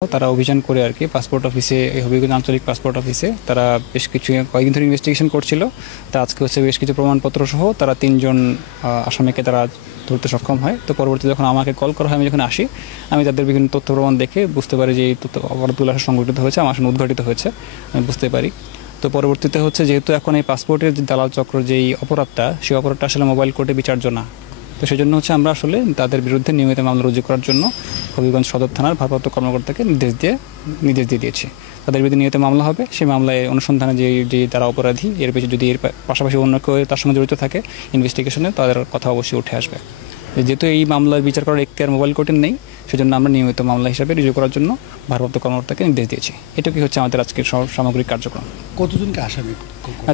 তারা অভিযান করে আর কি পাসপোর্ট অফিসে, হবিগঞ্জ আঞ্চলিক পাসপোর্ট অফিসে তারা বেশ কিছু কয়েকদিন ধরে ইনভেস্টিগেশন করছিল। তা আজকে হচ্ছে বেশ কিছু প্রমাণপত্র সহ তারা 3জন আসামিকে তারা ধরতে সক্ষম হয়। তো পরবর্তীতে যখন আমাকে কল করা হয়, আমি যখন আসি, আমি তাদের বিভিন্ন তথ্য প্রমাণ দেখে বুঝতে পারি যে এই তথ্য অপরাধগুলো সংঘটিত হয়েছে, আমার সামনে উদ্ঘাটিত হয়েছে, আমি বুঝতে পারি। তো পরবর্তীতে হচ্ছে যেহেতু এখন এই পাসপোর্টের যে দালাল চক্র যেই অপরাধটা, সেই অপরাধটা আসলে মোবাইল কোর্টে বিচার্য না। তো সেই জন্য হচ্ছে আমরা আসলে তাদের বিরুদ্ধে নিয়মিত মামলা রুজু করার জন্য হবিগঞ্জ সদর থানার ভারপ্রাপ্ত কর্মকর্তাকে নির্দেশ দিয়ে দিয়েছি। তাদের বিরুদ্ধে নিয়মিত মামলা হবে। সেই মামলায় অনুসন্ধানে যে তারা অপরাধী, এর পেছনে যদি এর পাশাপাশি অন্য কেউ তার সঙ্গে জড়িত থাকে ইনভেস্টিগেশনে, তাদের কথা অবশ্যই উঠে আসবে। যেহেতু এই মামলার বিচার করার এখতিয়ার মোবাইল কোর্টের নেই, সেজন্য আমরা নিয়মিত মামলা হিসাবে রিভিউ করার জন্য ভারপ্রাপ্ত কর্মকর্তাকে নির্দেশ দিয়েছি। এটুকুই হচ্ছে আমাদের আজকের সামগ্রিক কার্যক্রম। কতজনকে আসামি?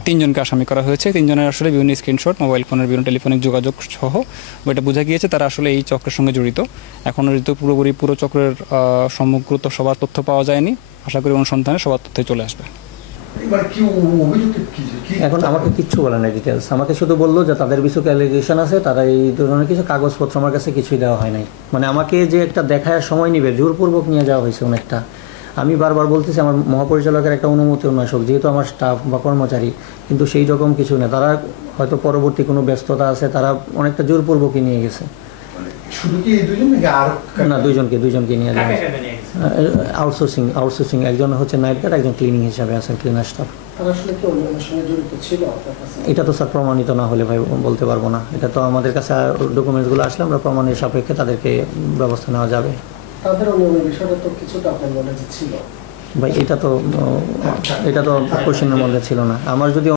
3জনকে আসামি করা হয়েছে। 3জনের আসলে বিভিন্ন স্ক্রিনশট, মোবাইল ফোনের বিভিন্ন টেলিফোনিক যোগাযোগ সহ এটা বোঝা গিয়েছে তারা আসলে এই চক্রের সঙ্গে জড়িত। এখনও যেহেতু পুরো চক্রের সমগ্র সবার তথ্য পাওয়া যায়নি, আশা করি অনুসন্ধানে সবার তথ্য চলে আসবে। এখন আমাকে কিচ্ছু বলে না, ডিটেলস আমাকে শুধু বললো যে তাদের কিছু অ্যালিগেশন আছে, তারা এই ধরনের কিছু কাগজপত্র আমার কাছে কিছুই দেওয়া হয় নাই। মানে আমাকে যে একটা দেখার সময় নিবে, জোরপূর্বক নিয়ে যাওয়া হয়েছে অনেকটা। আমি বারবার বলতেছি আমার মহাপরিচালকের একটা অনুমতি অন্বেষক, যেহেতু আমার স্টাফ বা কর্মচারী, কিন্তু সেই রকম কিছু না। তারা হয়তো পরবর্তী কোনো ব্যস্ততা আছে, তারা অনেকটা জোরপূর্বকই নিয়ে গেছে। না, দুইজনকে নিয়ে যাওয়া আউটসোর্সিং। একজন হচ্ছে নাইট গার্ড, একজন ক্লিনিং হিসাবে আছেন, ক্লিনার স্টাফ। এটা তো স্যার প্রমাণিত না হলে ভাই বলতে পারবো না। এটা তো আমাদের কাছে ডকুমেন্টসগুলো আসলে আমরা প্রমাণের সাপেক্ষে তাদেরকে ব্যবস্থা নেওয়া যাবে। ভাই এটা তো কোশ্চেনের মধ্যে ছিল না। আমার যদি